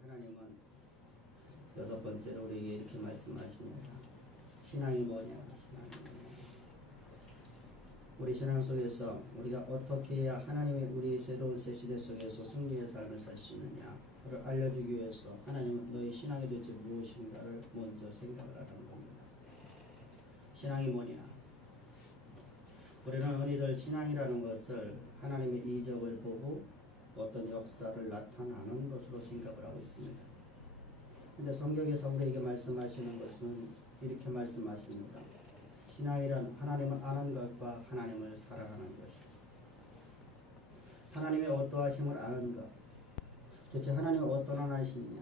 하나님은 여섯 번째로 우리에게 이렇게 말씀하십니다. 신앙이 뭐냐? 신앙이 뭐냐? 우리 신앙 속에서 우리가 어떻게 해야 하나님의 우리 새로운 새 시대 속에서 승리의 삶을 살 수 있느냐를 알려주기 위해서 하나님은 너희 신앙이 도대체 무엇인가를 먼저 생각을 하라는 겁니다. 신앙이 뭐냐? 우리는 흔히들 신앙이라는 것을 하나님의 이적을 보고 어떤 역사를 나타나는 것으로 생각을 하고 있습니다. 그런데 성경에서 우리에게 말씀하시는 것은 이렇게 말씀하십니다. 신앙이란 하나님을 아는 것과 하나님을 사랑하는 것입니다. 하나님의 어떠하심을 아는 것. 도대체 하나님은 어떤 하나님이시냐?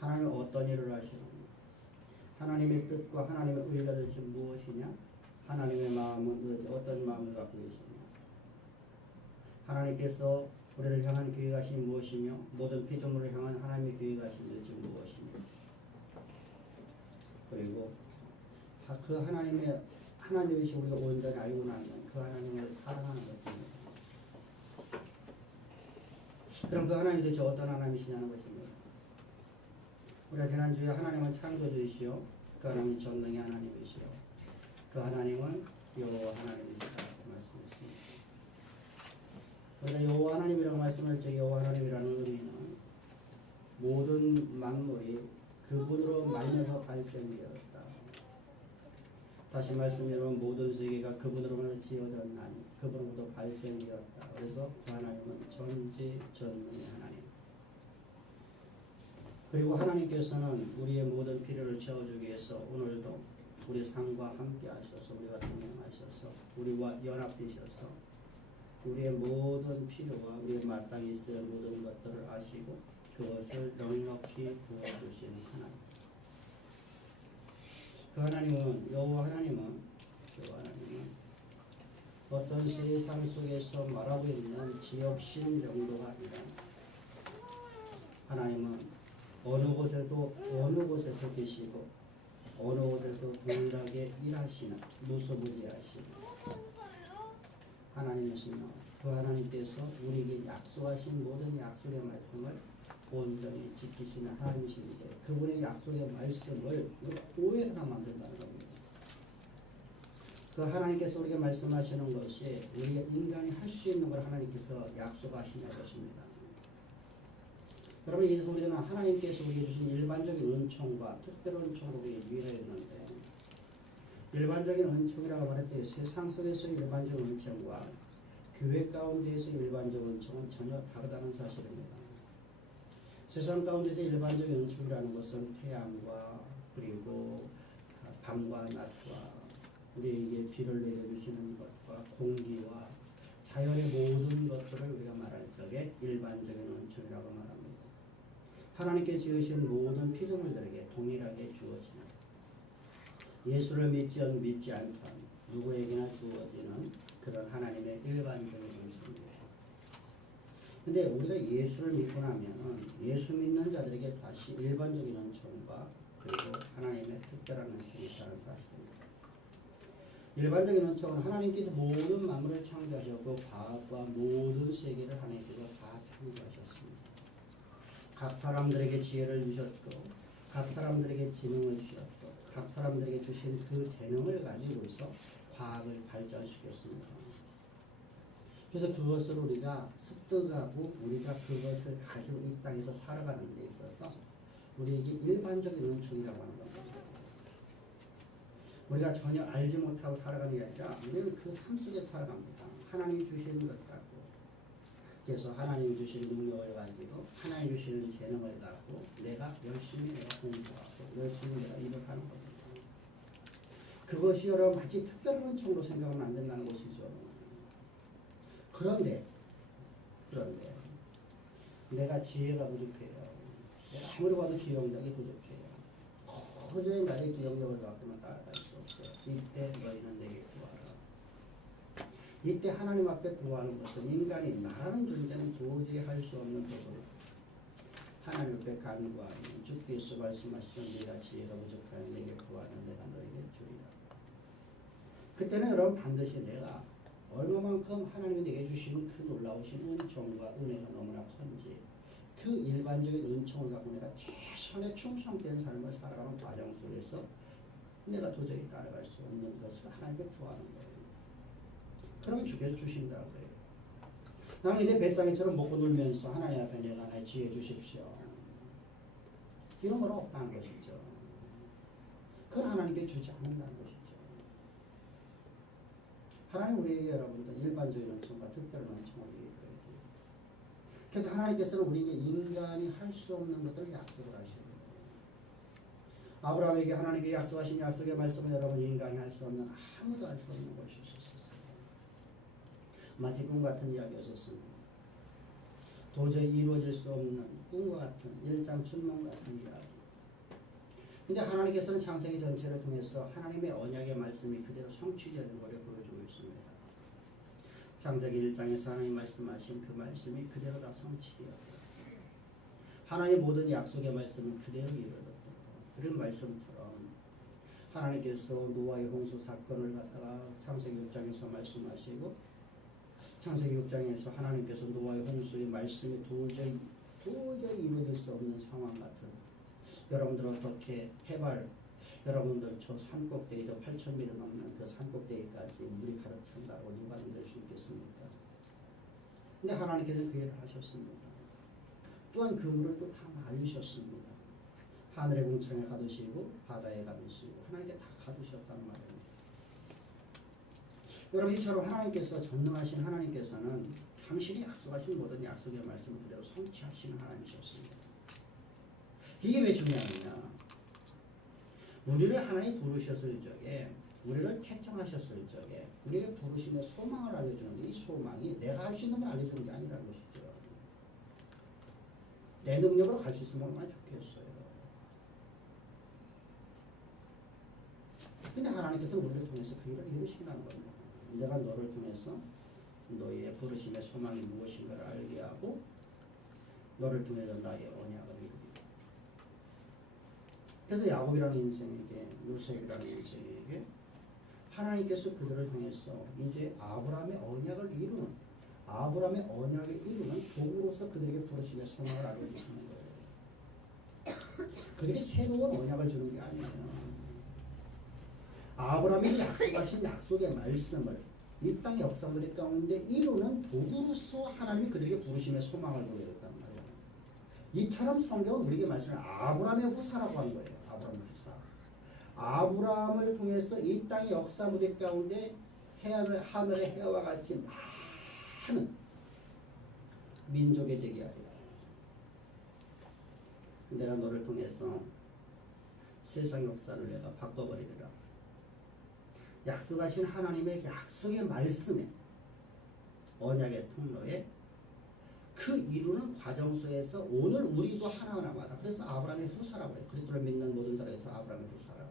하나님은 어떤 일을 하시느냐? 하나님의 뜻과 하나님의 의가 도대체 무엇이냐? 하나님의 마음은 도대체 어떤 마음을 갖고 계시냐? 하나님께서 우리를 향한 계획하심이 무엇이며 모든 피조물을 향한 하나님의 계획하심이 도대체 무엇이냐? 그리고 그 하나님의 하나님이시 우리가 온전히 알고 나면 그 하나님을 사랑하는 것입니다. 그럼 그 하나님이 도대체 어떤 하나님이시냐는 것입니다. 우리가 지난주에 하나님은 창조주이시오, 그 하나님은 전능의 하나님이시오, 그 하나님은 여호와 하나님이시다 이렇게 말씀했습니다. 우리가 여호와 하나님이라고 말씀할 때 여호와 하나님이라는 의미는 모든 만물이 그분으로 말미암아서 발생되었다. 다시 말씀드리면 모든 세계가 그분으로부터 지어졌나니 그분으로부터 발생되었다. 그래서 그 하나님은 전지전능의 하나님. 그리고 하나님께서는 우리의 모든 필요를 채워주기 위해서 오늘도 우리 삶과 함께 하셔서 우리가 동행하셔서 우리와 연합되셔서 우리의 모든 필요와 우리의 마땅히 있을 모든 것들을 아시고 그것을 넉넉히 부어주시는 하나님. 그 하나님은 여호와 하나님은 어떤 세상 속에서 말하고 있는 지역신 정도가 아니라 하나님은 어느 곳에서 계시고 어느 곳에서 동일하게 일하시는 무소부지하시는 하나님이시며 그 하나님께서 우리에게 약속하신 모든 약속의 말씀을 온전히 지키시는 하나님이신데 그분의 약속의 말씀을 오해하나 만든다는 겁니다. 그 하나님께서 우리에게 말씀하시는 것이 우리가 인간이 할 수 있는 걸 하나님께서 약속하시는 것입니다. 여러분 이제서 우리는 하나님께서 우리에게 주신 일반적인 은총과 특별한 은총으로 우리에게 위로했는데 일반적인 은총이라고 말했지 세상 속에서의 일반적인 은총과 교회 가운데에서의 일반적인 은총은 전혀 다르다는 사실입니다. 세상 가운데서 일반적인 은총이라는 것은 태양과 그리고 밤과 낮과 우리에게 비를 내려주시는 것과 공기와 자연의 모든 것들을 우리가 말할 적에 일반적인 은총이라고 말합니다. 하나님께 지으신 모든 피조물들에게 동일하게 주어지는 예수를 믿지 않던 누구에게나 주어지는 그런 하나님의 일반적인 은총입니다. 근데 우리가 예수를 믿고 나면 예수 믿는 자들에게 다시 일반적인 은총과 그리고 하나님의 특별한 은총이 있다는 사실입니다. 일반적인 은총은 하나님께서 모든 만물을 창조하셨고 과학과 모든 세계를 하나님께서 다 창조하셨습니다. 각 사람들에게 지혜를 주셨고 각 사람들에게 지능을 주셨고 각 사람들에게 주신 그 재능을 가지고서 과학을 발전시켰습니다. 그래서 그것을 우리가 습득하고 우리가 그것을 가지고 이 땅에서 살아가는 데 있어서 우리에게 일반적인 은총이라고 하는 겁니다. 우리가 전혀 알지 못하고 살아가는 게 아니라 우리는 그 삶 속에서 살아갑니다. 하나님이 주시는 것 갖고 그래서 하나님이 주신 능력을 가지고 하나님이 주시는 재능을 갖고 내가 열심히 공부하고 열심히 내가 일을 하는 겁니다. 그것이 여러분 마치 특별한 은총으로 생각하면 안 된다는 것이죠. 그런데 내가 지혜가 부족해요. 내가 아무리 봐도 기억력이 부족해요. 도저히 나의 기억력을 갖고는 따라갈 수 없어요. 이때 너희는 내게 구하라. 이때 하나님 앞에 구하는 것은 인간이 나라는 존재는 도저히 할 수 없는 법으로 하나님 앞에 간구하면 주께서 말씀하시던 내가 지혜가 부족하니 내게 구하면 내가 너에게 주리라. 그때는 여러분 반드시 내가 얼마만큼 하나님이 내게 주시는 그 놀라우신 은총과 은혜가 너무나 큰지 그 일반적인 은총을 갖고 내가 최선의 충성된 삶을 살아가는 과정 속에서 내가 도저히 따라갈 수 없는 것을 하나님께 구하는 거예요. 그러면 주신다고 그래요. 나는 이제 배짱이처럼 먹고 놀면서 하나님 앞에 내가 나의 지혜 주십시오. 이런 건 없다는 것이죠. 그건 하나님께 주지 않는다는 것이죠. 하나님 우리에게 여러분들 일반적인 은총과 특별한 은총을 얘기해요. 그래서 하나님께서는 우리에게 인간이 할 수 없는 것들을 약속을 하셔요. 아브라함에게 하나님이 약속하신 약속의 말씀은 여러분 인간이 할 수 없는 아무도 할 수 없는 것이었어요. 마치 꿈 같은 이야기였었습니다. 도저히 이루어질 수 없는 꿈과 같은 일장춘몽 같은 이야기. 근데 하나님께서는 창세기 전체를 통해서 하나님의 언약의 말씀이 그대로 성취되는 것을 보여주고 있습니다. 창세기 1장에서 하나님 말씀하신 그 말씀이 그대로 다 성취되었다. 하나님 모든 약속의 말씀은 그대로 이루어졌다. 그런 말씀처럼 하나님께서 노아의 홍수 사건을 갖다가 창세기 6장에서 말씀하시고 창세기 6장에서 하나님께서 노아의 홍수의 말씀이 도저히 이루어질 수 없는 상황 같은 여러분들 어떻게 해발 여러분들 저 산꼭대기 저 8,000m 넘는 그 산꼭대기까지 물이 가득 찬다고 누가 믿을 수 있겠습니까? 근데 하나님께서 그 일을 하셨습니다. 또한 그 물을 또 다 날리셨습니다. 하늘의 궁창에 가두시고 바다에 가두시고 하나님께 다 가두셨단 말입니다. 여러분 이처럼 하나님께서 전능하신 하나님께서는 당신이 약속하신 모든 약속의 말씀을 그대로 성취하시는 하나님이셨습니다. 이게 왜 중요하느냐? 우리를 하나님 부르셨을 적에 우리를 택정하셨을 적에 우리에게 부르심의 소망을 알려주는데 이 소망이 내가 할 수 있는 걸 알려주는 게 아니라는 것이죠. 내 능력으로 갈 수 있으면 얼마나 좋겠어요. 근데 하나님께서 우리를 통해서 그 일을 이루신다는 겁니다. 내가 너를 통해서 너의 부르심의 소망이 무엇인가를 알게 하고 너를 통해서 나의 언약을 이룹니다. 그래서 야곱이라는 인생에게 요셉이라는 인생에게 하나님께서 그들을 통해서 이제 아브라함의 언약을 이루는 도구로서 그들에게 부르심의 소망을 알려주시는 거예요. 그들에게 새로운 언약을 주는 게 아니에요. 아브라함이 약속하신 약속의 말씀을 이 땅의 역사무대 가운데 이루는 도구로서 하나님이 그들에게 부르심의 소망을 보여줬단 말이에요. 이처럼 성경은 우리에게 말씀을 아브라함의 후사라고 하는 거예요. 아브라함의 후사. 아브라함을 통해서 이 땅의 역사무대 가운데 하늘의 해와 같이 많은 민족이 되게 하리라. 내가 너를 통해서 세상 역사를 내가 바꿔버리리라. 약속하신 하나님의 약속의 말씀에 언약의 통로에 그 이루는 과정 속에서 오늘 우리도 하나하나마다 그래서 아브라함의 후사라고 해요. 그리스도를 믿는 모든 자에서 아브라함의 후사라.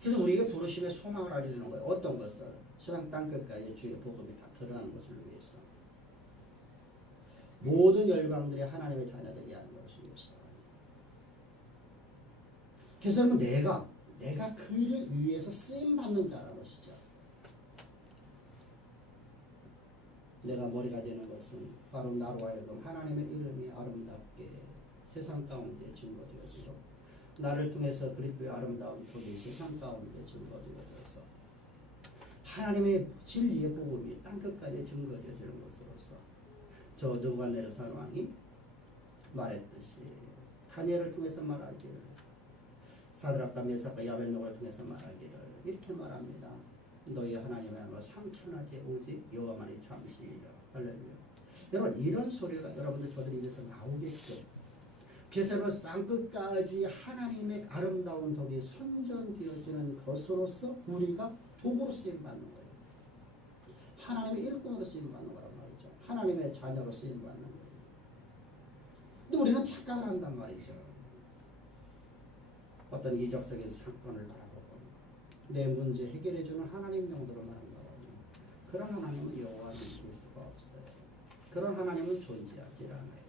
그래서 우리에게 부르심의 소망을 알려주는 거예요. 어떤 것을? 세상 땅끝까지 주의 복음이 다 드러나는 것을 위해서. 모든 열방들이 하나님의 자녀들이 하는 것을 위해서. 그래서 내가 그 일을 위해서 쓰임받는 자라는 것이죠. 내가 머리가 되는 것은 바로 나로 하여금 하나님의 이름이 아름답게 세상 가운데 증거되어지고 나를 통해서 그리스도의 아름다운 복이 세상 가운데 증거되어져서 하나님의 진리의 복음이 땅끝까지 증거되어지는 것으로서 저 느부갓네살 왕이 말했듯이 다니엘을 통해서 말하기를 사드락과 메삭과 아벳노고를 통해서 말하기를 이렇게 말합니다. 너희 하나님의 상천하지 오직 여호와만이 참으시리라. 할렐루야. 여러분 이런 소리가 여러분들 저들 입에서 나오게끔 그래서 땅끝까지 하나님의 아름다운 덕이 선전되어지는 것으로서 우리가 도구로 쓰임받는 거예요. 하나님의 일꾼으로 쓰임받는 거란 말이죠. 하나님의 자녀로 쓰임받는 거예요. 근데 우리는 착각을 한단 말이죠. 어떤 이적적인 사건을 바라보고 내 문제 해결해주는 하나님 정도로만 한다고 그런 하나님은 여호와는 믿을 수가 없어요. 그런 하나님은 존재하지 않아요.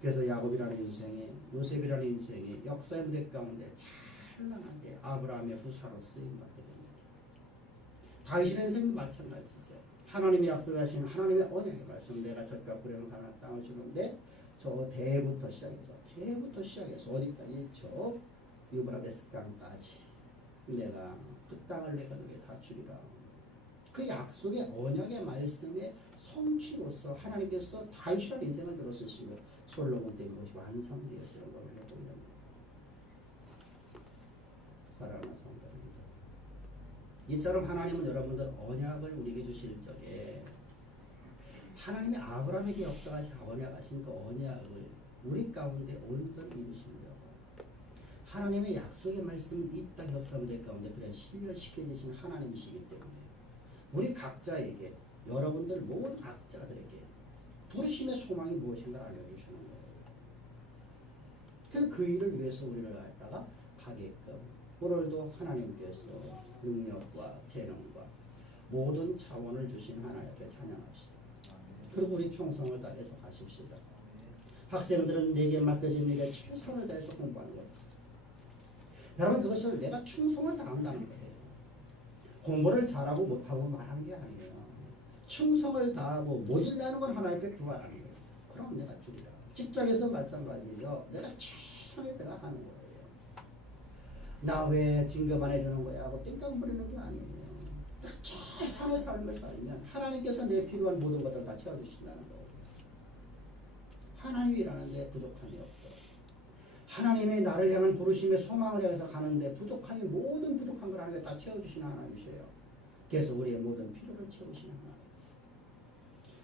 그래서 야곱이라는 인생에 요셉이라는 인생에 역사의 무대 가운데 찬란하게 아브라함의 후사로 쓰임받게 됩니다. 다윗의 인생도 마찬가지죠. 하나님이 약속하신 하나님의 언약의 말씀, 내가 젖과 꿀의 가나안 땅을 주는데 저 대부터 시작해서 어디까지? 저 유브라데스 강까지 내가 그 땅을 내가 너에게 다 주리라. 그 약속의 언약의 말씀의 성취로서 하나님께서 다윗이라는 인생을 들어쓰신 것, 솔로몬 때 그것이 완성되어지는 것을 보게 됩니다. 사랑하는 성도님들, 이처럼 하나님은 여러분들 언약을 우리에게 주실 적에 하나님이 아브라함에게 역사하신 언약하신 그 언약을 우리 가운데 온전히 이루시려고 하나님의 약속의 말씀을 이 땅 역사들 가운데 그냥 실현시켜 주신 하나님이시기 때문에 우리 각자에게, 여러분들 모든 각자들에게 부르심의 소망이 무엇인가 알려주시는 거예요. 그 일을 위해서 우리를 갖다가 하게끔 오늘도 하나님께서 능력과 재능과 모든 자원을 주신 하나님께 찬양합시다. 그리고 우리 충성을 다해서 하십시다. 학생들은 내게 맡겨진 일에 최선을 다해서 공부하는 것. 여러분, 그것을 내가 충성을 다한다는 거예요. 공부를 잘하고 못하고 말하는 게 아니에요. 충성을 다하고 모질라는 건 하나님께 구하라는 거예요. 그럼 내가 주리라. 직장에서 마찬가지예요. 내가 최선을 다해 하는 거예요. 나 왜 진급 안 해주는 거야 하고 띵깡부리는 게 아니에요. 최선의 삶을 살면 하나님께서 내 필요한 모든 것을 다 채워주신다는 거예요. 하나님이라는 데 부족함이 없다. 하나님의 나를 향한 부르심의 소망을 향해서 가는데 부족함이, 모든 부족한 걸 하나님께 다 채워주시는 하나님이세요. 그래서 우리의 모든 필요를 채우시는 하나님,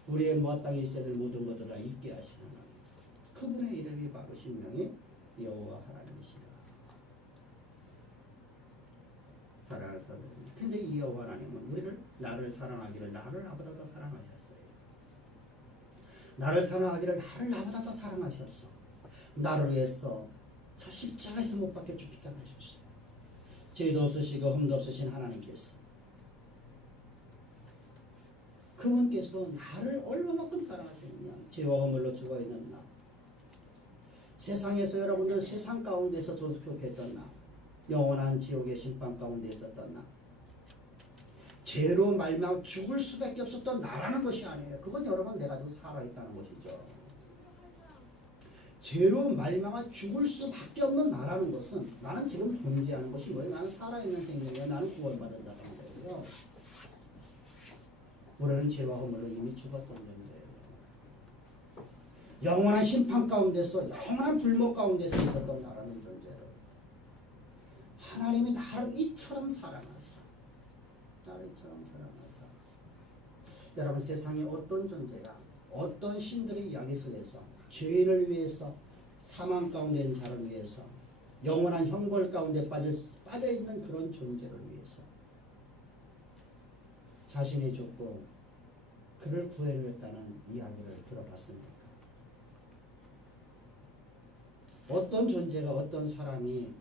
우리의 땅에 있어야 될 모든 것들을 다 있게 하시는 하나님, 그분의 이름이 바로 신명이 여호와 하나님이시다. 사랑하는 사람들, 근데 이 여호와 하나님은 나를 사랑하기를 나를 나보다 더 사랑하셨어요. 나를 사랑하기를 나를 나보다 더 사랑하셨어. 나를 위해서 저 십자가에서 못 박혀 죽기까지 하셨어요. 죄도 없으시고 흠도 없으신 하나님께서, 그분께서 나를 얼마만큼 사랑하시느냐. 죄와 허물로 죽어있는 나, 세상에서 여러분들 세상 가운데서 존속했던 나, 영원한 지옥의 심판 가운데 있었던 나, 죄로 말미암아 죽을 수밖에 없었던 나라는 것이 아니에요. 그건 여러분 내가 지금 살아있다는 것이죠. 죄로 말미암아 죽을 수밖에 없는 나라는 것은 나는 지금 존재하는 것이 뭐예요? 나는 살아있는 생명이야. 나는 구원받는다는 거예요. 우리는 죄와 허물로 이미 죽었던 존재예요. 영원한 심판 가운데서, 영원한 불목 가운데서 있었던 나라는 존재로 하나님이 나를 이처럼 사랑하사, 여러분, 세상에 어떤 존재가, 어떤 신들의 이야기 속에서 죄인을 위해서, 사망 가운데 있는 자를 위해서, 영원한 형벌 가운데 빠져있는 그런 존재를 위해서 자신이 죽고 그를 구해냈다는 이야기를 들어봤습니까? 어떤 존재가, 어떤 사람이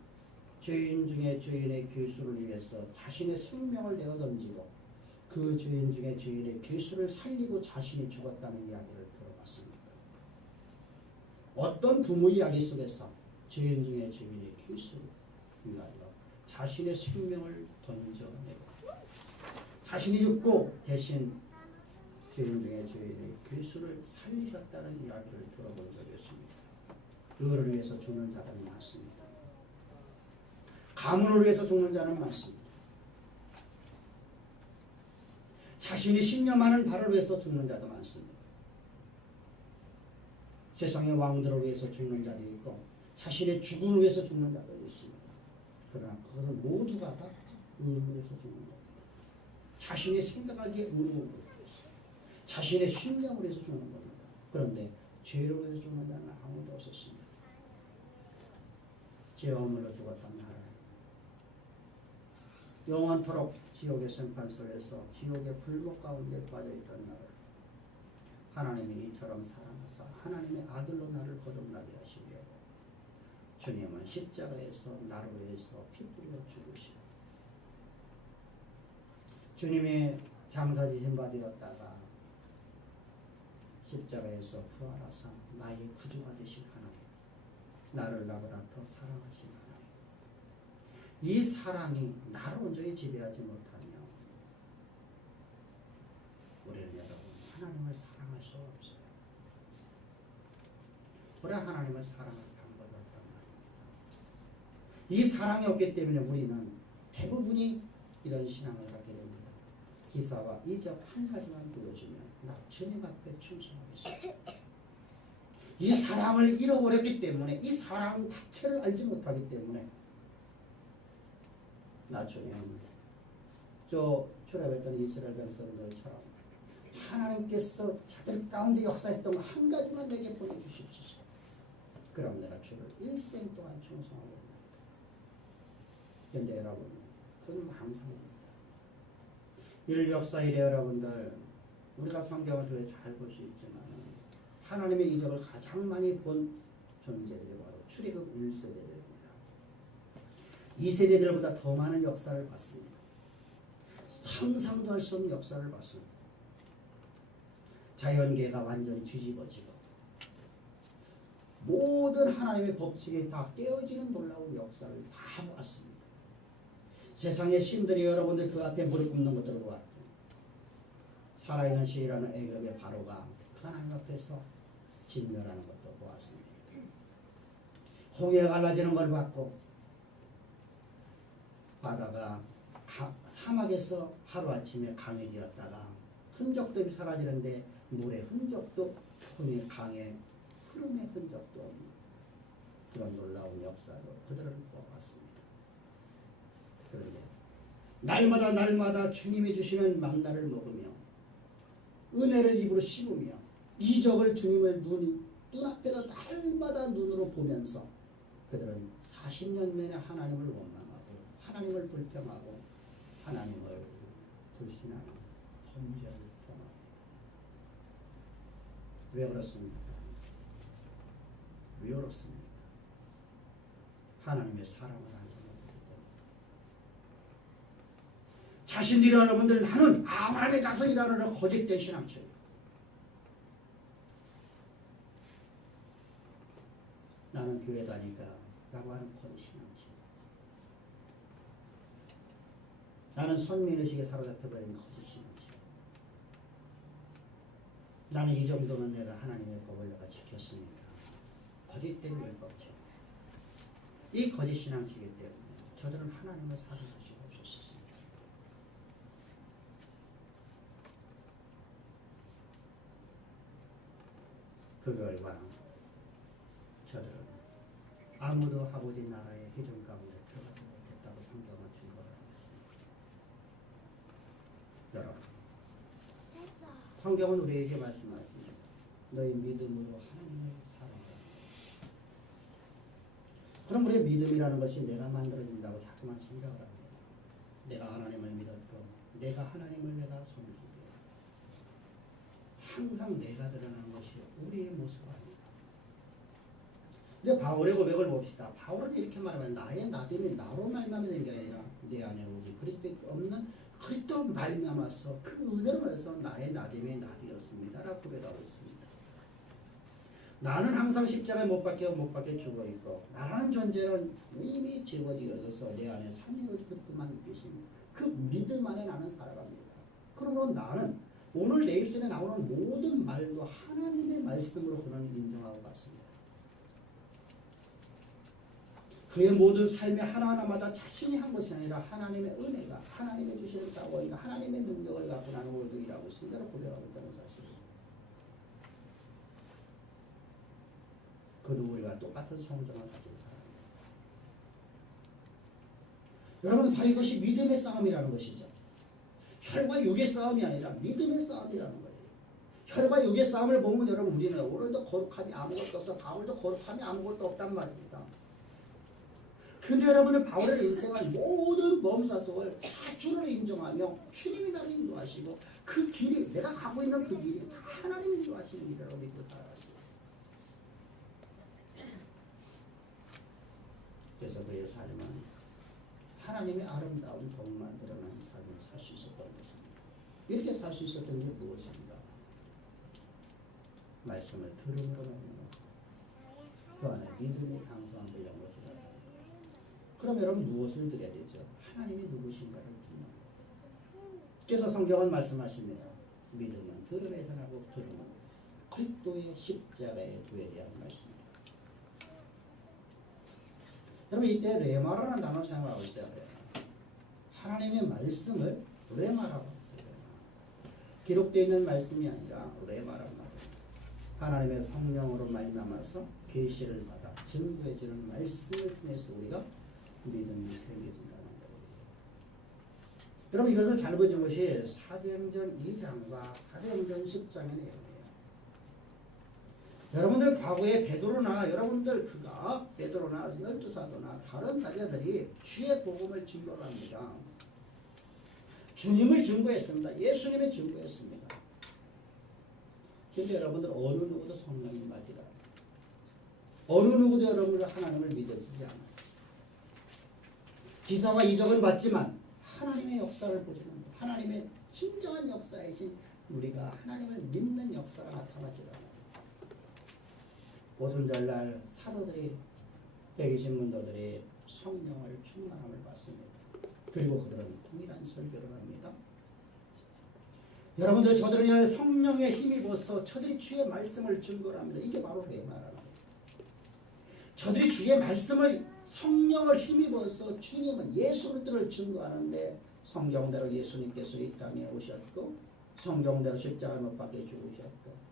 죄인 중에 죄인의 괴수를 위해서 자신의 생명을 내어 던지고 그 죄인 중에 죄인의 괴수를 살리고 자신이 죽었다는 이야기를 들어봤습니까? 어떤 부모 이야기 속에서 죄인 중에 죄인의 괴수를 위하여 자신의 생명을 던져내고 자신이 죽고 대신 죄인 중에 죄인의 괴수를 살리셨다는 이야기를 들어본 적이 있습니다. 그거를 위해서 죽는 자들은 많습니다. 가문을 위해서 죽는 자는 많습니다. 자신이 신념하는 바를 위해서 죽는 자도 많습니다. 세상의 왕들을 위해서 죽는 자도 있고 자신의 죽음을 위해서 죽는 자도 있습니다. 그러나 그것은 모두가 다 의무에서 죽는 겁니다. 자신이 생각하기에 의무를 위해서, 자신의 신념을 위해서 죽는 겁니다. 그런데 죄를 위해서 죽는 자는 아무도 없었습니다. 죄와 허물로 죽었던 나를 영원토록 지옥의 심판소에서 지옥의 불목 가운데 빠져있던 나를 하나님이 이처럼 사랑하사 하나님의 아들로 나를 거듭나게 하시며 주님은 십자가에서 나를 위해서 피 뿌려 죽으시고 주님의 장사지신 바 되었다가 십자가에서 부활하사 나의 구주가 되신 하나님, 나를 나보다 더 사랑하신 하나님, 이 사랑이 나를 온전히 지배하지 못하며 우리를 하나님을 사랑할 수가 없어요. 그래 하나님을 사랑할 방법이 없단 말입니다. 이 사랑이 없기 때문에 우리는 대부분이 이런 신앙을 갖게 됩니다. 기사와 이적 한 가지만 보여주면 나 주님 앞에 충성하겠습니다. 이 사랑을 잃어버렸기 때문에 이 사랑 자체를 알지 못하기 때문에 나 주님 저 출애굽했던 이스라엘 백성들처럼 하나님께서 자들 가운데 역사했던 거 한 가지만 내게 보내주십시오. 그럼 내가 주를 일생 동안 충성하겠다. 현재 여러분 그건 망상입니다. 일 역사일에 여러분들 우리가 성경을 통해 잘 볼 수 있지만 하나님의 이적을 가장 많이 본 존재들이 바로 출애굽 1세대들입니다. 2세대들보다 더 많은 역사를 봤습니다. 상상도 할 수 없는 역사를 봤습니다. 자연계가 완전히 뒤집어지고 모든 하나님의 법칙이 다 깨어지는 놀라운 역사를 다 봤습니다. 세상의 신들이 여러분들 그 앞에 무릎 꿇는 것들을 보았고 살아있는 신이라는 애굽의 바로가 하나님 앞에서 진멸하는 것도 보았습니다. 홍해가 갈라지는 걸 봤고 바다가 사막에서 하루아침에 강해지었다가 흔적도 사라지는데 물의 흔적도 흔히 강의 흐름의 흔적도 없는 그런 놀라운 역사로 그들을 보았습니다. 그런데 날마다 주님이 주시는 만나를 먹으며 은혜를 입으로 씹으며 이적을 주님을 눈앞에서 날마다 눈으로 보면서 그들은 40년 내내 하나님을 원망하고 하나님을 불평하고 하나님을 불신하는 범죄를 범합니다. 왜 그렇습니까? 왜 그렇습니까? 하나님의 사랑을 알지 못하기 때문에. 자신들이 여러분들 나는 아브라함의 자손이라는 거짓된 신앙처예요. 나는 교회 다니까 라고 하는 거짓 신앙처예요. 나는 선민의식에 사로잡혀버린 거짓 신앙처예요. 나는 이 정도면 내가 하나님의 법을 내가 지켰으니까 거짓된 율법죠. 이 거짓 신앙이기 때문에 저들은 하나님을 사랑할 수가 없었습니다. 그 결과 저들은 아무도 아버지 나라의 회중 가운데 들어가지 못했다고 성경은 증거를 하고 있습니다. 여러분, 성경은 우리에게 말씀하십니다. 너희 믿음으로 하나님을 사랑하라. 그럼 우리의 믿음이라는 것이 내가 만들어진다고 자꾸만 생각을 합니다. 내가 하나님을 믿었고 내가 하나님을 내가 섬기고 항상 내가 드러나는 것이 우리의 모습 아닙니다. 근데 바울의 고백을 봅시다. 바울은 이렇게 말하면 나의 나됨이 나로 말미암아 된 게 아니라 내 안에 오직 그리스도밖에 없는 그리스도 말미암아서 그 은혜로 말해서 나의 나됨이 나되었습니다 라고 고백하고 있습니다. 나는 항상 십자가에 못 박혀 죽어있고 나라는 존재는 이미 제거되어져서 내 안에 삼위 오직 그리스도만 있으십니다. 그 믿음 안에 나는 살아갑니다. 그러므로 나는 오늘 내일 전에 나오는 모든 말도 하나님의 말씀으로 그는 인정하고 갔습니다. 그의 모든 삶의 하나하나마다 자신이 한 것이 아니라 하나님의 은혜가 하나님의 주시는 자원이가 하나님의 능력을 갖고 나는 오늘도 일하고 있습니다. 고백하고 있다는 사실입니다. 그 누구와 똑같은 성정을 가진 사람입니다. 여러분 바로 이것이 믿음의 싸움이라는 것이죠. 혈과 육의 싸움이 아니라 믿음의 싸움이라는 거예요. 혈과 육의 싸움을 보면 여러분 우리는 오늘도 거룩함이 아무것도 없어 바울도 거룩함이 아무것도 없단 말입니다. 근데 여러분들 바울의 인생은 모든 범사속을 다 주를 인정하며 주님이 나를 인도하시고 그 길이 내가 가고 있는 그 길이 다 하나님이 인도하시는 길이라고 믿고 살아가시고 그래서 그의 삶은 하나님의 아름다운 복만 드러나는 삶을 살 수 있었던 것입니다. 이렇게 살 수 있었던 게 무엇인가? 말씀을 들음으로 그 안에 믿음의 장수함을 영어 주셨다. 그럼 여러분 무엇을 드려야 되죠? 하나님이 누구신가를 듣는 거예요. 그래서 성경은 말씀하십니다. 믿음은 들음에서 나고 들음은 그리스도의 십자가의 도에 대한 말씀입니다. 여러분 이때 레마라는 단어를 사용하고 있어요. 하나님의 말씀을 레마라고 했어요. 기록되어 있는 말씀이 아니라 레마란 말이에요. 하나님의 성령으로 말미암아서 계시를 받아 증거해 주는 말씀을 통해서 우리가 믿음이 생겨진다는 거예요. 여러분 이것을 잘 보여준 것이 사도행전 2장과 사도행전 10장의 내용이에요. 여러분들 과거에 베드로나 여러분들 그가 베드로나 열두사도나 다른 자녀들이 주의 복음을 증거합니다. 주님을 증거했습니다. 예수님을 증거했습니다. 그런데 여러분들 어느 누구도 성령이 맞으라. 어느 누구도 여러분들 하나님을 믿어지지 않아요. 기사와 이적은 봤지만 하나님의 역사를 보지는 않아요. 하나님의 진정한 역사이신 우리가 하나님을 믿는 역사가 나타나지 않아요. 오순절날 사도들이 120문도들이 성령을 충만함을 받습니다. 그리고 그들은 동일한 설교를 합니다. 여러분들 저들은 성령의 힘입어서 저들이 주의 말씀을 증거를 합니다. 이게 바로 레마라는 거예요. 저들이 주의 말씀을 성령을 힘입어서 주님은 예수 그리스도를 증거하는데 성경대로 예수님께서 이 땅에 오셨고 성경대로 십자가에 못 박혀 죽으셨고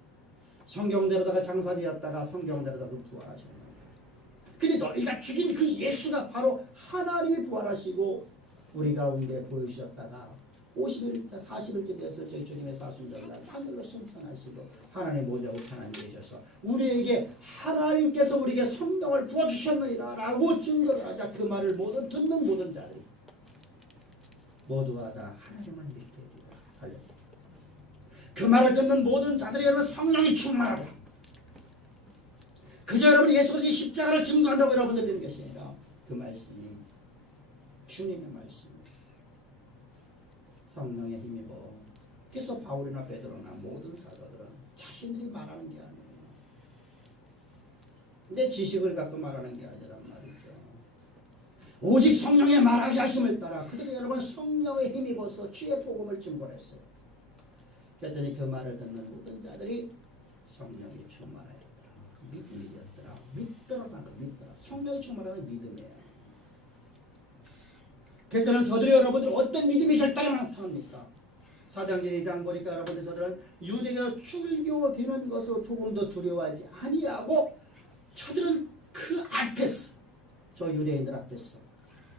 성경대로다가 장사되었다가 성경대로다가 부활하셨습니다. 근데 너희가 죽인 그 예수가 바로 하나님이 부활하시고 우리 가운데 보여주셨다가 50일, 40일째 되어서 저희 주님의 사순절날 하늘로 승천하시고 하나님 보좌 우편에 계셔서 우리에게 하나님께서 우리에게 성령을 부어주셨느니라 라고 증거를 하자. 그 말을 모든 듣는 모든 자들이 모두가 다 하나님을 믿게 되리라. 할렐루야. 그 말을 듣는 모든 자들이 여러분 성령이 충만하다. 그저 여러분 예수 그리스도의 십자가를 증거한다고 여러분들 듣는 것이 아니라 그 말씀이 주님의 말씀입니다. 성령의 힘입어. 그래서 바울이나 베드로나 모든 사도들은 자신들이 말하는 게 아니에요. 내 지식을 갖고 말하는 게 아니란 말이죠. 오직 성령의 말하게 하심을 따라 그들이 여러분 성령의 힘입어서 주의 복음을 증거했어요. 그랬더니 그 말을 듣는 모든 자들이 성령이 충만하였더라. 믿음이 되었더라. 믿더라는 거 믿더라. 성령이 충만하는 믿음이에요. 그랬더니 저들이 여러분들 어떤 믿음이 절대로 나타납니까? 사도행전 2장 보니까 여러분들 저들은 유대가 출교되는 것을 조금 더 두려워하지 아니하고 저들은 그 앞에서 저 유대인들 앞에서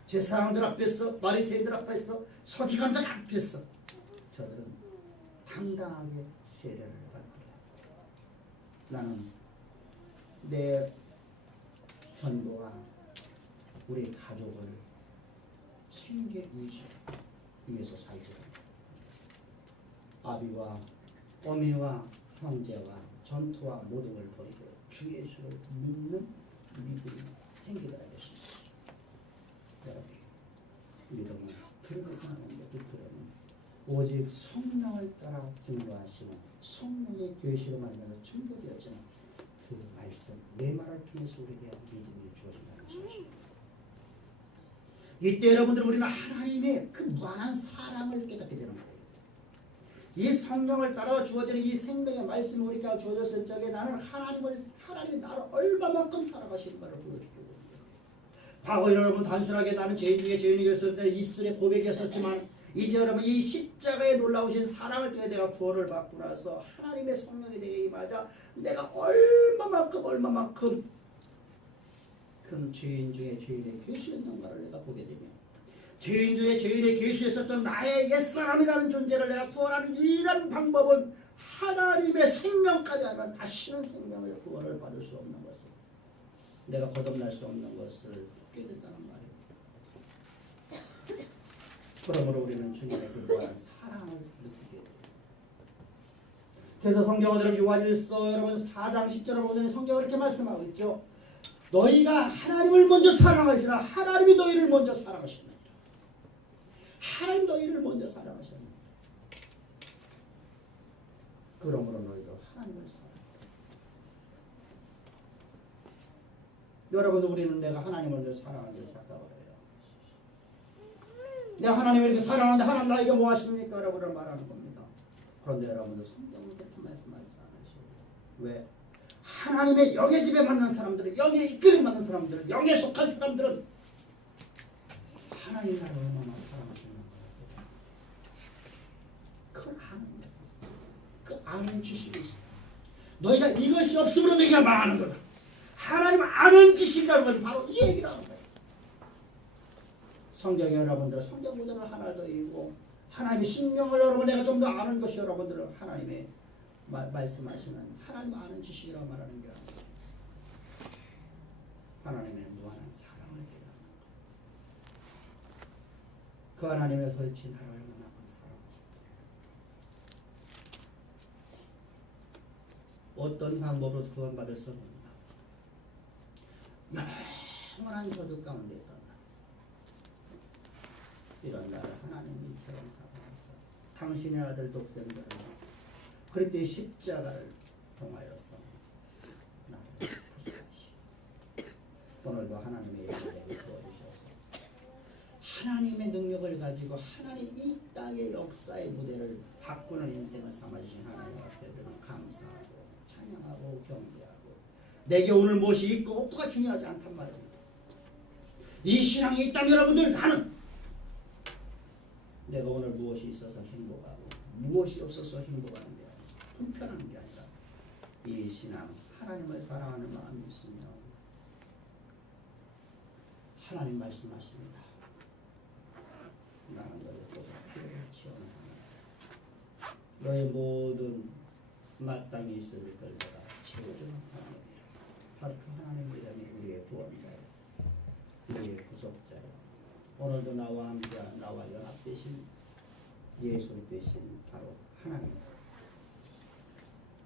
제사장들 앞에서 바리새인들 앞에서 서기관들 앞에서 저들은 당당하게 세례를 받더라. 나는 내 전도와 우리 가족을 생계 유지 위해서 살지. 아비와 어미와 형제와 전투와 모든 걸 버리고 주 예수를 믿는 믿음이 생기게 하겠습니다. 여러분, 믿음은 들어서 하는데 그 들음은 오직 성령을 따라 증거하시는 성령의 계시로 만나서 증거되어지는 그 말씀, 내 말을 통해서 우리에게 믿음이 주어진다는 것입니다. 이때 여러분들 우리는 하나님의 그 무한한 사랑을 깨닫게 되는 거예요. 이 성령을 따라 주어지는 이 생명의 말씀이 우리가 주어졌을 적에 나는 하나님이 나를 얼마만큼 사랑하시는가를 보여주게 됩니다. 과거 여러분 단순하게 나는 죄인 중에 죄인이었을 때 입술의 고백이었었지만 이제 여러분 이 십자가에 놀라우신 사랑을 통해 내가 구원을 받고 나서 하나님의 성령이 내게 임하자 내가 얼마만큼 큰 죄인 중에 죄인의 계시였는가를 내가 보게 되며 죄인 중에 죄인의 계시였었던 나의 옛사람이라는 존재를 내가 구원하는 유일한 방법은 하나님의 생명까지 하면 다시는 생명을 구원을 받을 수 없는 것을 내가 거듭날 수 없는 것을 깨닫다는 말입니다. 그러므로 우리는 주님의 그 무한한 사랑을 느끼게 됩니다. 그래서 성경은 요한일서 여러분 4장 10절을 보면 성경은 이렇게 말씀하고 있죠. 너희가 하나님을 먼저 사랑하시라. 하나님이 너희를 먼저 사랑하십니다. 하나님 너희를 먼저 사랑하십니다. 그러므로 너희도 하나님을 사랑합니다. 여러분도 우리는 내가 하나님을 먼저 사랑하는 줄 생각을 해요. 내가 하나님을 이렇게 사랑하는데 하나님 나에게 뭐 하십니까? 라고 말하는 겁니다. 그런데 여러분들 성경은 그렇게 말씀하지 않으셔요. 왜? 하나님의 영의 집에 맞는 사람들은, 영의 이끌림 받는 사람들은, 영에 속한 사람들은 하나님 나라를 얼마나 사랑하시는 거예요. 그걸 아는 거예요. 그 아는 지식이 있어. 너희가 이것이 없으므로 너희가 망하는 거다. 하나님 아는 지식이라는 건 바로 이 얘기를 하는 거예요. 성경에 여러분들 성경 구절을 하나 더 읽고 하나님의 신명을 여러분 내가 좀 더 아는 것이 여러분들은 하나님의 말씀하시는 하나님 아는 지식이라고 말하는 게 아니에요. 하나님의 무한한 사랑을 깨닫는 것. 그 하나님의 도대체 나를 얼마나 사랑하십니까? 어떤 방법으로 구원받을 수 없는가? 영원한 저주 가운데 있다. 이런 나를 하나님이 이처럼 사랑하사 당신의 아들 독생자를 그리스도의 십자가를 통하여서 나를 구속하시고 오늘도 하나님의 예배를 도와주셔서 하나님의 능력을 가지고 하나님 이 땅의 역사의 무대를 바꾸는 인생을 삼아주신 하나님 앞에 우리는 감사하고 찬양하고 경배하고 내게 오늘 무엇이 있고 없고가 중요하지 않단 말입니다. 이 신앙이 있다면 여러분들 나는 내가 오늘 무엇이 있어서 행복하고 무엇이 없어서 행복하는 게 아니라 불편한 게 아니라 이 신앙 하나님을 사랑하는 마음이 있으며 하나님 말씀하십니다. 나는 너의 피를 지원하노라. 너의 모든 마땅히 있을 걸 내가 채워주는 하나님이라. 바로 그 하나님 이름이 우리의 구원자요 우리의 구속자요 오늘도 나와 함께 나와 연합되신 예수 되신 바로 하나님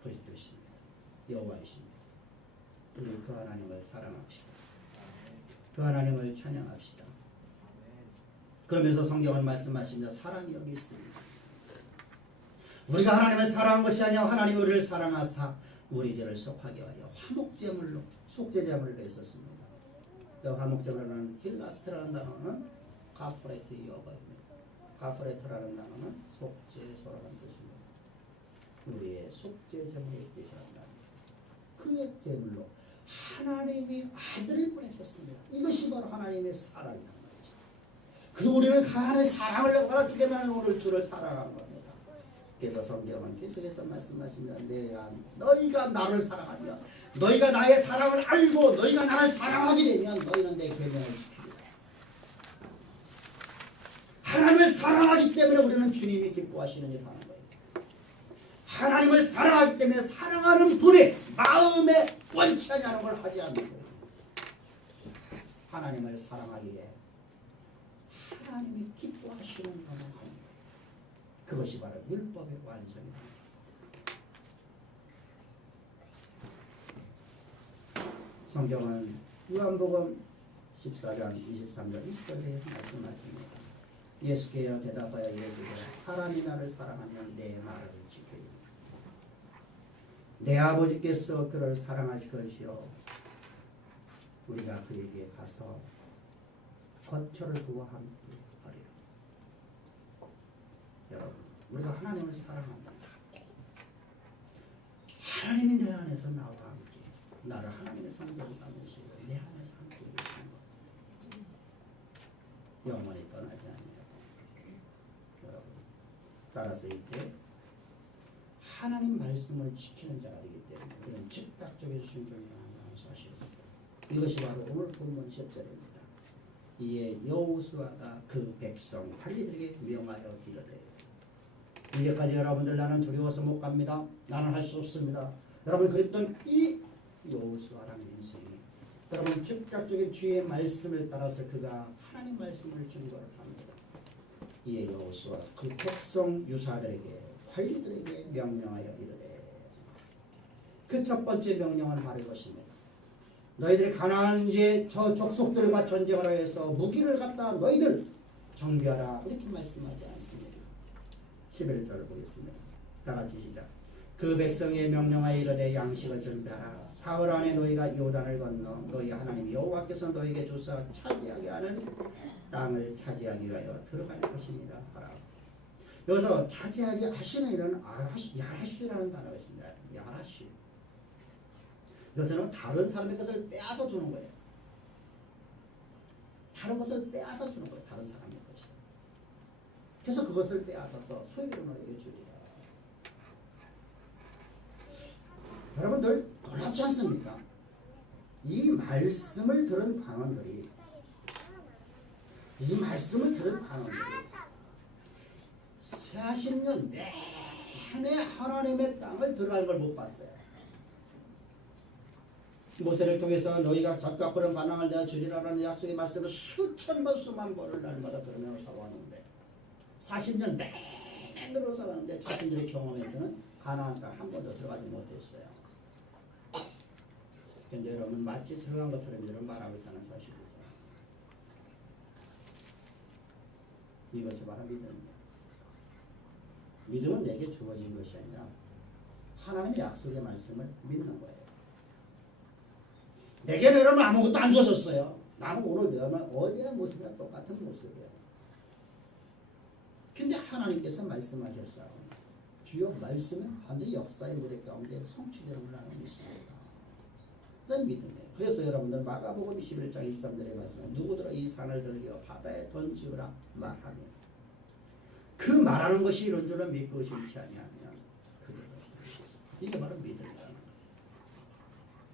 그리스도십니다. 여호와이십니다. 우리 그 하나님을 사랑합시다. 그 하나님을 찬양합시다. 그러면서 성경은 말씀하십니다. 사랑이 여기 있습니다. 우리가 하나님을 사랑한 것이 아니라 하나님이 우리를 사랑하사 우리 죄를 속하게 하여 화목제물로 속죄제물로 했었습니다. 이 화목제물이라는 힐라스트라는 단어는 가프레트 여어입니다. 가프레트라는 단어는 속죄소라는 뜻입니다. 우리의 속죄제물의 뜻이란다. 그의 제물로 하나님이 아들을 보내셨습니다. 이것이 바로 하나님의 사랑이란 말이죠. 그리고 우리는 하나님의 사랑을 받았기 때문에 오늘 주를 사랑한 겁니다. 그래서 성경은 계속해서 말씀하십니다. 너희가 나를 사랑하며 너희가 나의 사랑을 알고 너희가 나를 사랑하게 되면 너희는 내 계명을 지키리라. 하나님을 사랑하기 때문에 우리는 주님이 기뻐하시는 일을 하는 거예요. 하나님을 사랑하기 때문에 사랑하는 분의 마음에 원치 않는 걸 하지 않는 거예요. 하나님을 사랑하기에 하나님이 기뻐하시는 것을 하는 거예요. 그것이 바로 율법의 완성입니다. 성경은 요한복음 14장 23절 20절에 말씀하십니다. 예수께서 대답하여 이르시되 사람이 나를 사랑하면 내 말을 지키리라. 내 아버지께서 그를 사랑하실 것이요 우리가 그에게 가서 거처를 두어 함께 하리라. 여러분 우리가 하나님을 사랑합니다. 하나님이 내 안에서 나와 함께 나를 하나님의 상대로 삼으시고 내 안에서 함께 계신 것 영원히 떠나지 않아요. 여러분 따라서 이때 하나님 말씀을 지키는 자가 되기 때문에 우리는 즉각적인 순종을 한다는 사실입니다. 이것이 바로 오늘 본문 10절입니다. 이에 여호수아가 그 백성 관리들에게 명하여 이르되 이제까지 여러분들 나는 두려워서 못 갑니다. 나는 할 수 없습니다. 여러분 그랬던 이 여호수아라는 인생이 여러분 즉각적인 주의 말씀을 따라서 그가 하나님 말씀을 증거를 합니다. 이에 여호수아 그 백성 유사들에게 관리들에게 명령하여 이르되 그 첫 번째 명령은 바로 이것입니다. 너희들이 가나안의 저 족속들과 전쟁을 해서 무기를 갖다 너희들 정비하라 이렇게 말씀하지 않습니다. 11절을 보겠습니다. 다 같이 시작. 그 백성에 명령하여 이르되 양식을 준비하라. 사흘 안에 너희가 요단을 건너 너희 하나님 여호와께서 너희에게 주사 차지하게 하는 땅을 차지하기 위하여 들어갈 것입니다. 하라. 여기서 자세하게 하시는 일은 야라슈라는 단어가 있습니다. 야라슈. 이것은 다른 사람의 것을 빼앗아 주는 거예요. 다른 것을 빼앗아 주는 거예요. 다른 사람의 것을. 그래서 그것을 빼앗아서 소유를 너에게 주리라. 여러분들 놀랍지 않습니까? 이 말씀을 들은 관원들이 40년 내내 하나님의 땅을 들어가는 걸 못 봤어요. 모세를 통해서 너희가 젖과 푸른 반항을 내가 주리라라는 약속의 말씀을 수천 번 수만 번을 날마다 들으며 살아왔는데 40년 내내 들어 살았는데 자신들의 경험에서는 가나안 땅 한 번도 들어가지 못했어요. 근데 여러분 마치 들어간 것처럼 여러분 말하고 있다는 사실이죠. 이것이 바로 믿음입니다. 믿음은 내게 주어진 것이 아니라 하나님의 약속의 말씀을 믿는 거예요. 내게는 여러분 아무것도 안 주어졌어요. 나는 오늘 여러분 어제의 모습이랑 똑같은 모습이에요. 근데 하나님께서 말씀하셨어요. 주요 말씀은 반드시 역사의 무대 가운데 성취되는 걸 나는 믿습니다. 그런 믿음이에요. 그래서 여러분들 마가복음 21장 23절의 말씀에 누구더러 이 산을 들려 바다에 던지우라 말하며 그 말하는 것이 이런 줄은 믿고 심지 아니하면 그대로. 이게 바로 믿음이라는 거예요.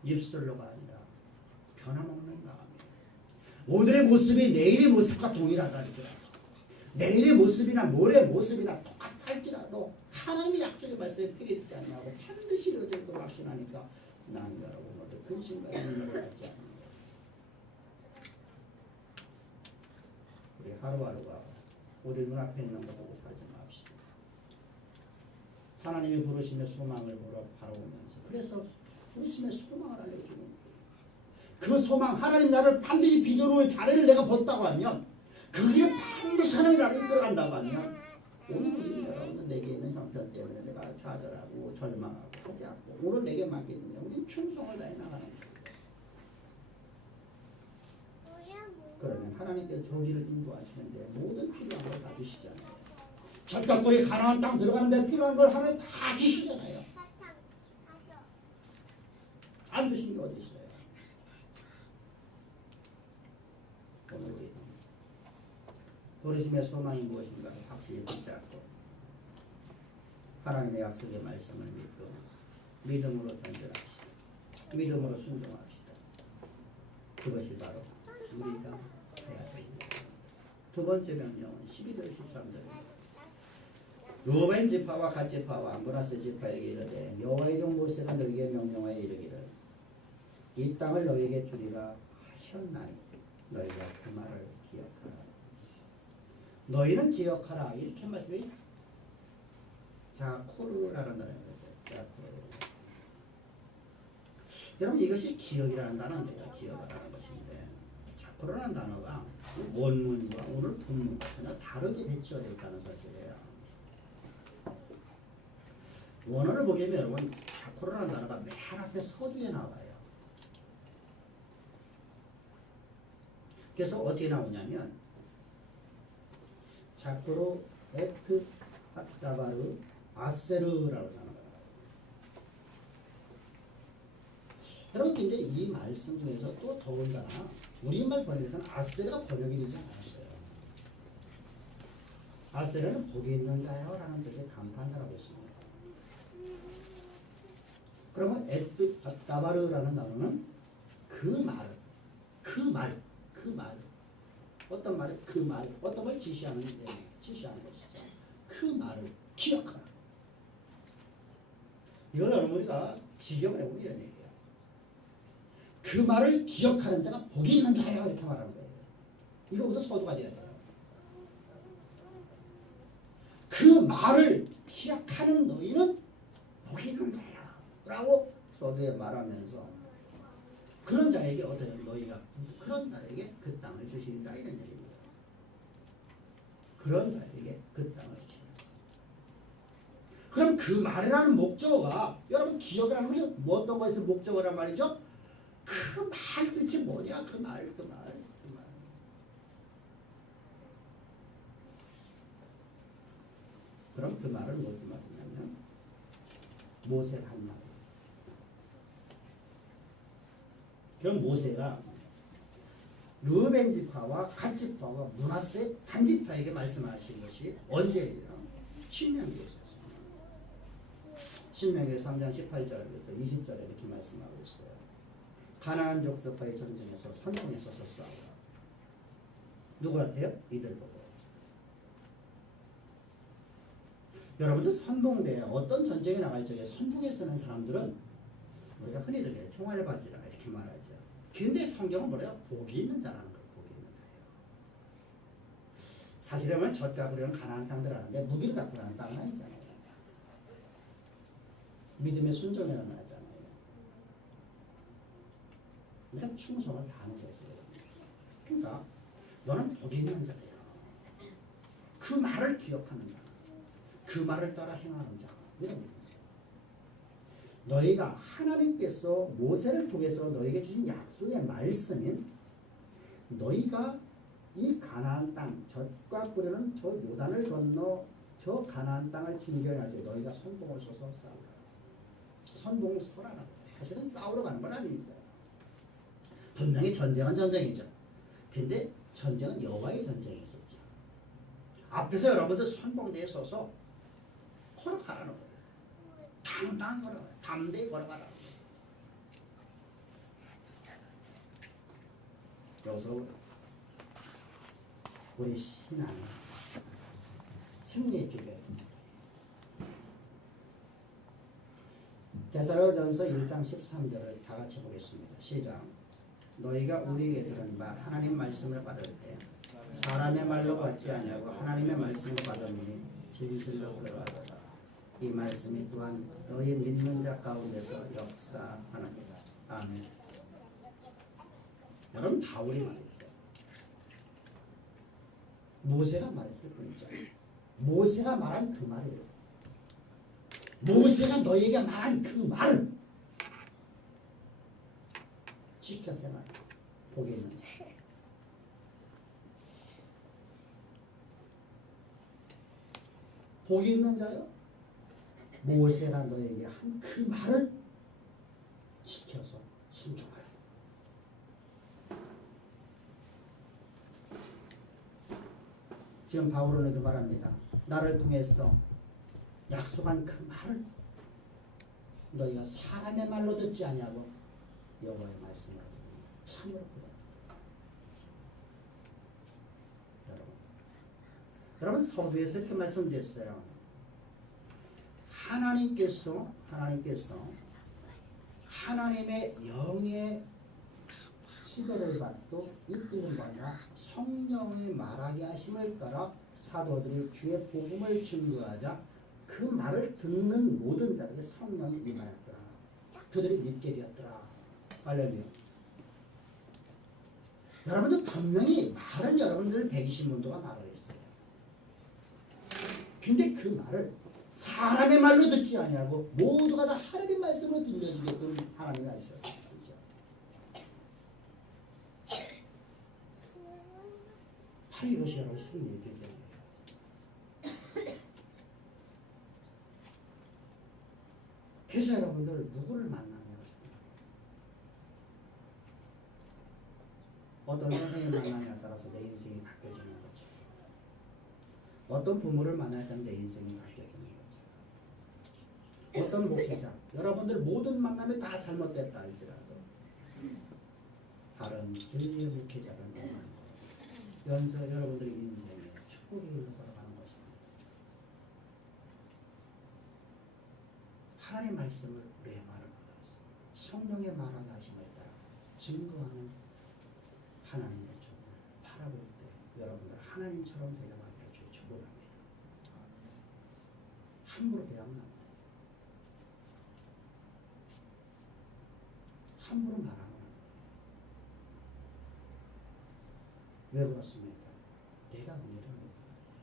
입술로가 아니라 변함없는 마음이에요. 오늘의 모습이 내일의 모습과 동일하다 할지라도 내일의 모습이나 모레의 모습이나 똑같다 할지라도 하나님의 약속의 말씀에 폐기되지 않냐고 반드시 이루어질 걸 확신하니까 나는 여러분 오늘 근심과 염려를 갖지 않는 거예요. 우리 하루하루가 우리 눈앞에 있는 거 보고 살지 맙시다. 하나님이 부르심의 소망을 바라보면서 그래서 부르심의 소망을 알려주는 거예요. 그 소망 하나님 나를 반드시 비전으로의 자리를 내가 벗다고 하면 그 길에 반드시 하나님 나를 이끌어간다고 하면 오늘 우리 여러분은 내게 있는 형편 때문에 내가 좌절하고 절망하고 하지 않고 오늘 내게 맡기는 우리는 충성을 다해 나가는 거예요. 그러면 하나님께서 저기를 인도하시는데 모든 필요한 걸 다 주시잖아요. 젖과 꿀이 가나안 땅 들어가는데 필요한 걸 하나님 다 주시잖아요. 안 주신 게 어디 있어요? 오늘 우리는 부르심의 소망이 무엇인가 확실히 붙잡고 하나님의 약속의 말씀을 믿고 믿음으로 전진합시다. 믿음으로 순종합시다. 그것이 바로 우리가 해야 됩니다. 두 번째 명령은 12절 13절입니다. 루벤 지파와 갓 지파와 므낫세 지파에게 이르되 여호와의 종 모세가 너희에게 명령하여 이르기를 이 땅을 너희에게 주리라 하셨나니 너희가 그 말을 기억하라. 너희는 기억하라. 이렇게 말씀이 자코르라는 단어예요. 자코르. 여러분 이것이 기억이라는 단어인데요. 기억하라는 것인데 자코르라는 단어가 원문과 오늘 본문과 전혀 다르게 배치되어 있다는 사실이에요. 원어를 보게 되면 여러분 자코르라는 단어가 맨 앞에 서두에 나와요. 그래서 어떻게 나오냐면 자코르 에트 핫다바르 아세르라고 단어가 나와요. 여러분 근데 이 말씀 중에서 또 더군다나 우리말 번역에서는 아세르가 번역이 되지 않았어요. 아세르는 복이 있는 자요 라는 뜻의 감탄사라고 했습니다. 그러면 에트 핫다바르라는 단어는 그 말 어떤 말을 그 말 어떤 걸 지시하는 것이죠. 그 말을 기억하라. 이걸 여러분 우리가 직역을 해보면 이런 얘기야. 그 말을 기억하는 자가 복이 있는 자야 이렇게 말하는 거예요. 이거부터 소두가 돼야 돼요. 그 말을 기억하는 너희는 복이 있는 자야 라고 소두에 말하면서 그런 자에게 어때요? 너희가 그런 자에게 그 땅을 주신다 이런 얘기입니다. 그런 자에게 그 땅을 주신다. 그럼 그 말이라는 목적어가 여러분 기억을 하면 뭐 어떤 것에서 목적어란 말이죠? 그 말 끝이 뭐냐? 그 말. 여러분 그 말은 무슨 말이냐면 모세가 한 말이에요. 그럼 모세가 르우벤 지파와 갓 지파와 므낫세 단 지파에게 말씀하신 것이 언제예요? 신명기에서. 신명기 3장 18절부터 20절에 이렇게 말씀하고 있어요. 가나안 족속과의 전쟁에서 선봉에 서서 싸우라. 누구한테요? 이들 보고. 여러분들 선봉대에 어떤 전쟁에 나갈 적에 선봉에 서는 사람들은 우리가 흔히들 총알바지라 이렇게 말하죠. 근데 성경은 뭐래요? 복이 있는 자라는 거예요. 복이 있는 자예요. 사실은 젖과 우리는 가나안 땅 들어가는데 무기를 갖고 가는 땅은 아니잖아요. 믿음의 순종이라는 하잖아요. 그러니까 충성을 다하는 것이에요. 그러니까 너는 복이 있는 자예요. 그 말을 기억하는 자, 그 말을 따라 행하는 자, 이런 얘기입니다. 너희가 하나님께서 모세를 통해서 너희에게 주신 약속의 말씀인 너희가 이 가나안 땅, 젖과 꿀에는 저 요단을 건너 저 가나안 땅을 진경하지 너희가 선봉을 서서 싸우라. 선봉을 서라는 거예요. 사실은 싸우러 간 건 아닙니다. 분명히 전쟁은 전쟁이죠. 근데 전쟁은 여호와의 전쟁이 있었죠. 앞에서 여러분들 선봉대에 서서 걸어가라는 거예요. 당당히 걸어가라. 담대히 걸어가라. 여기서 우리 신앙의 승리의 비결입니다. 데살로전서 1장 13절을 다 같이 보겠습니다. 시작. 너희가 우리에게 들은 바 하나님 말씀을 받을 때 사람의 말로 받지 아니하고 하나님의 말씀을 받으니 진실로 들어가도다. 이 말씀이 또한 너희 믿는 자 가운데서 역사하느니라. 아멘. 여러분 바울이 말했죠. 모세가 말했을 뿐이죠. 모세가 말한 그 말이에요. 모세가 너에게 말한 그 말은 지켜 행하라. 복이 있는 자. 복이 있는 자요. 모세가 너에게 한 그 말을 지켜서 순종하라. 지금 바울은 그 말합니다. 나를 통해서 약속한 그 말을 너희가 사람의 말로 듣지 아니하고 여호와의 말씀으로 듣니 참으로 그러하다. 여러분 서두에서 이렇게 말씀드렸어요. 하나님께서 하나님의 영의 지배를 받고 이끌림 받아 성령의 말하게 하심을 따라 사도들이 주의 복음을 증거하자 그 말을 듣는 모든 자에게 성령이 임하였더라. 그들이 믿게 되었더라. 할렐루야. 여러분들 분명히 말은 여러분들 120문도가 말을 했어요. 근데 그 말을 사람의 말로 듣지 아니하고 모두가 다 하나님 말씀으로 들려주게끔 하나님이 하셨죠. 바로 이것이 여러분 승리의 비결이에요. 그래서 여러분들 누구를 만나냐고 생각해요. 어떤 선생님을 만나냐에 따라서 내 인생이 바뀌어지는 거죠. 어떤 부모를 만나야 내 인생이 바뀌어지는 거죠. 어떤 목회자, 여러분들 모든 만남이 다 잘못됐다 할지라도 바른 진리의 목회자를 만나는 거예요. 연서 여러분들의 인생에 축복이 흘러가는 것입니다. 하나님의 말씀을 뇌마를 받아서 성령의 말하게 하심을 따라 증거하는 하나님의 종을 바라볼 때 여러분들 하나님처럼 대하기를 주의 축복합니다. 함부로 대하면 안 돼요. 함부로 말하면 안 돼요. 왜 그렇습니까? 내가 은혜를 못 받아요.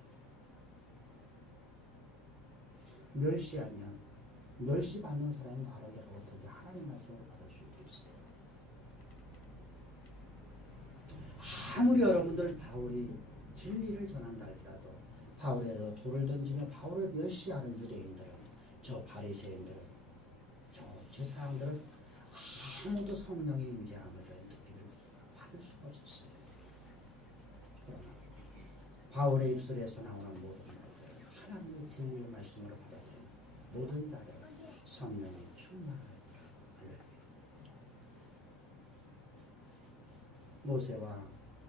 멸시하면 멸시받는 사람의 말을 내가 어떻게 하나님 말씀을 받을 수 있겠어요? 아무리 여러분들 바울이 진리를 전한다 할지라도 바울에서 돌을 던지며 바울을 멸시하는 유대인들은, 저 바리새인들은, 저 사람들은 아무도 성령의 임재함을 받을 수가 없었어요. 그러나 바울의 입술에서 나오는 모든 말들, 하나님의 진리의 말씀으로 받아들인 모든 자들은 성령이 충만하였다. 모세와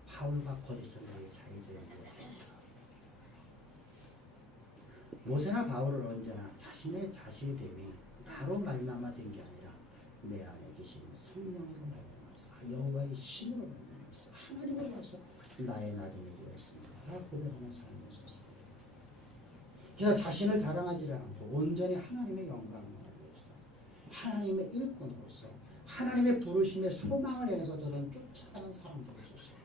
바울과 거짓 선생의 차이점이 무엇입니까? 모세나 바울은 언제나 자신의 자신됨이 나로 말미암아 된 게 아니라 내 안에 계신 성령으로 말미암아서 여호와의 신으로 말미암아서 하나님으로서 나의 나됨이 되었습니다 라고 고백하는 삶이었습니다. 그래서 자신을 자랑하지 않고 온전히 하나님의 영광을 위해서 하나님의 일꾼으로서 하나님의 부르심의 소망을 향해서 저는 쫓아가는 사람들이었어요.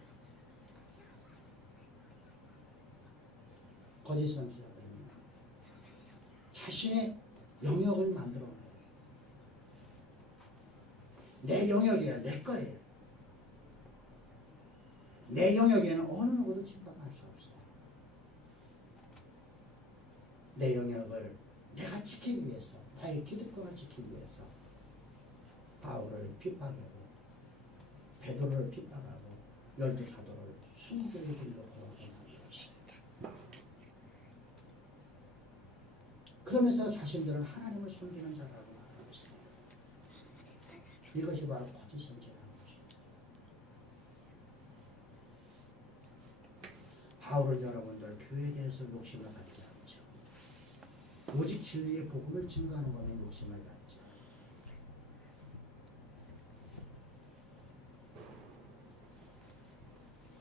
거짓 선지자들은 자신의 영역을 만들어놔요. 내 영역이야, 내 거예요. 내 영역에는 어느 누구도 침범할 수 없어요. 내 영역을 내가 지키기 위해서, 나의 기득권을 지키기 위해서 바울을 핍박하고 베드로를 핍박하고 12사도를 순교의 길로 걸어가는 것입니다. 그러면서 자신들은 하나님을 섬기는 자라고 말하고 있어요. 이것이 바로 거짓 선지라는 것입니다. 바울은 여러분들 교회에 대해서 욕심을 갖지 않죠. 오직 진리의 복음을 증거하는 것에 욕심을 갖죠.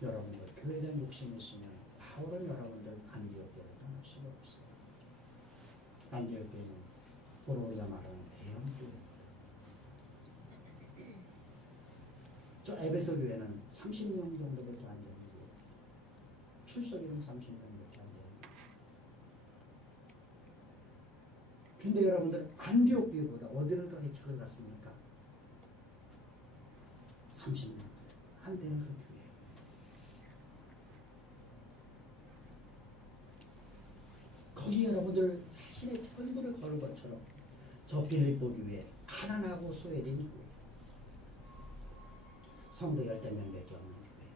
여러분들 교회에 대한 욕심이 있으면 바울은 여러분들 안디옥교를 떠날 수가 없어요. 안디옥교는 우리가 말하는 대형교회입니다. 저 에베소 교회는 30명 정도밖에 안 되는 교회. 출석에는 30명밖에 안 되는 교회. 근데 여러분들 안디옥 교회보다 어디를 더 일찍을 갔습니까? 30명 안 되는 그 교회. 거기 여러분들 자신의 털물을 거는 것처럼 저 빌립보 교회 가난하고 소외된 교회, 성도 10명밖에 없는 교회.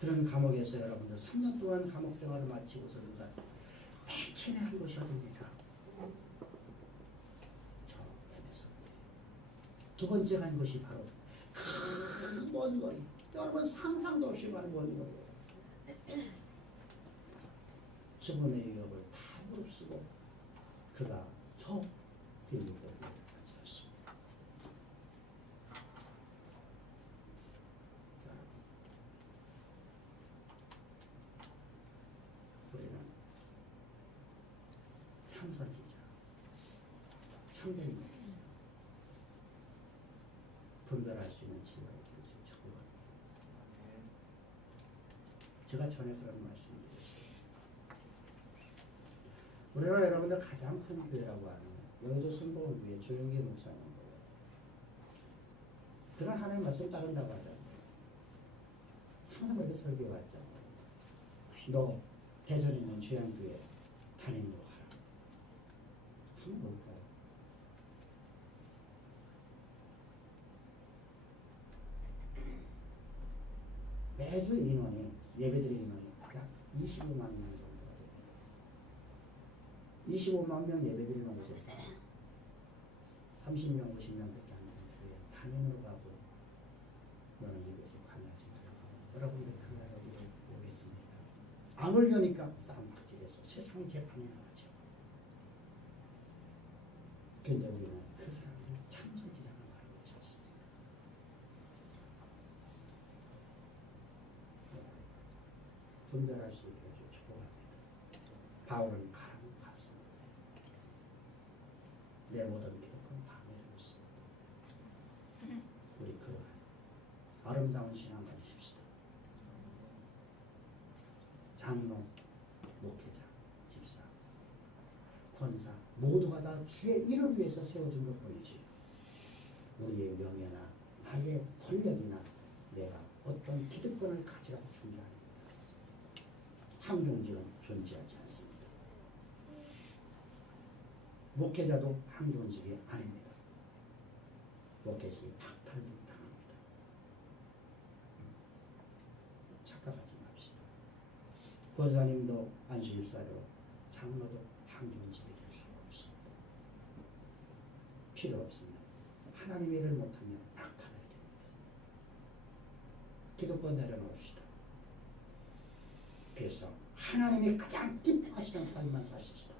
그런 감옥에서 여러분들 3년 동안 감옥 생활을 마치고서 누가 맨 처음에 한 곳이 어딥니까? 저 에베소. 두 번째 간 곳이 바로 그 먼 거리. 여러분 상상도 없이 많은 먼 거리예요. 죽음의 위협을 다 무릅쓰고 그가 저 빌립보 교회까지 왔습니다. 여러분, 우리는 참선지자, 참된 목회자, 분별할 수 있는 지혜가 있기를 축복합니다. 제가 전에 그런 말씀을 드렸어요. 우리나라 여러분들 가장 큰 교회라고 하는 여의도 순복음교회 조영기 목사님 거예요. 그런 하나님 말씀 따른다고 하잖아요. 항상 그렇게 설교해 왔잖아요. 너 대전에 있는 주양교회 담임으로 가라. 하면 뭘까요? 매주 인원이 예배드리는 인원이 약 25만 명 정도가 됩니다. 25만 명 예배드리는 곳에서 30명, 50명밖에 안 되는 교회 담임으로 가고 너는 이곳에 관여하지 말라고 여러분들 그 여기를 오겠습니까? 안 올려니까 싸움박질해서 세상이 재판에 나가죠. 근데 우리는 그 사람을 참선지장을 말하고 있었습니다. 분별할 수 있게 축복합니다. 바울은 가라는 갔습니다. 내 모든 기독은 다 내려놓습니다. 우리 그러한 아름다운 신앙 가지십시다. 장로, 목회자, 집사, 권사 모두가 다 주의 일을 위해서 세워준 것뿐이지 우리의 명예나 나의 권력이나 내가 어떤 여러분은 기득권을 가지라고 준 게 아닙니다. 항종직은 존재하지 않습니다. 목회자도 항종직이 아닙니다. 목회직이 박탈도 당합니다. 착각하지 맙시다. 권사님도 안수집사도 장로도 항종직이 될 수가 없습니다. 필요 없으면 하나님의 일을 못하면 박탈해야 됩니다. 기득권 내려놓읍시다. 그래서 하나님이 가장 기뻐하시는 삶만 사십시다.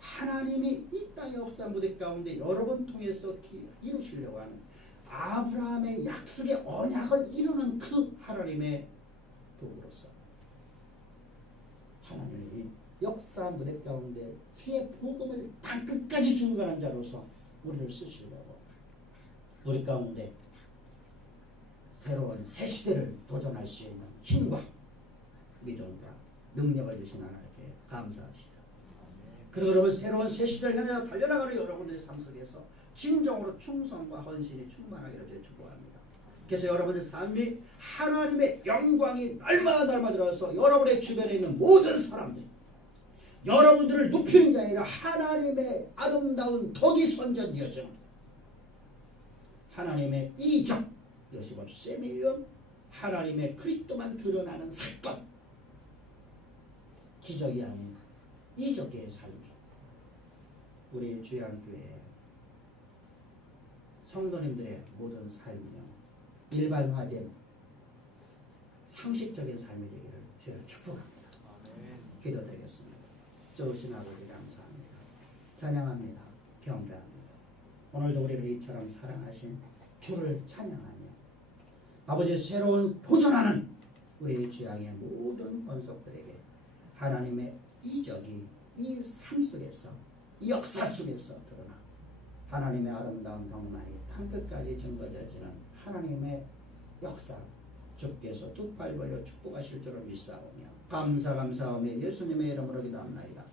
하나님이 이 땅의 역사 무대 가운데 여러분 통해서 이루시려고 하는 아브라함의 약속의 언약을 이루는 그 하나님의 도구로서 하나님의 이 역사 무대 가운데 주의 복음을 땅끝까지 증거하는 자로서 우리를 쓰시려고 우리 가운데 새로운 새 시대를 도전할 수 있는 힘과 믿음과 능력을 주신 하나님께 감사합시다. 그리고 여러분 새로운 새 시대를 향해 달려나가는 여러분들의 삶 속에서 진정으로 충성과 헌신이 충만하기를 축복합니다. 그래서 여러분의 삶이 하나님의 영광이 날마다 들어서 여러분의 주변에 있는 모든 사람들 여러분들을 높이는 게 아니라 하나님의 아름다운 덕이 선전되어져 하나님의 이적 이것이 세미온 하나님의 그리스도만 드러나는 사건 기적이 아닌 이적의 삶 우리 주양교회 성도님들의 모든 삶이요 일반화된 상식적인 삶이 되기를 주를 축복합니다. 기도드리겠습니다. 좋으신 아버지 감사합니다. 찬양합니다. 경배합니다. 오늘도 우리를 이처럼 사랑하신 주를 찬양하며 아버지 새로운 도전하는 우리 주양의 모든 권속들에게 하나님의 이적이 이 삶 속에서 이 역사 속에서 드러나 하나님의 아름다운 덕만이 땅끝까지 증거되어지는 하나님의 역사 주께서 두 팔 벌려 축복하실 줄을 믿사오며 감사하며 예수님의 이름으로 기도합나이다.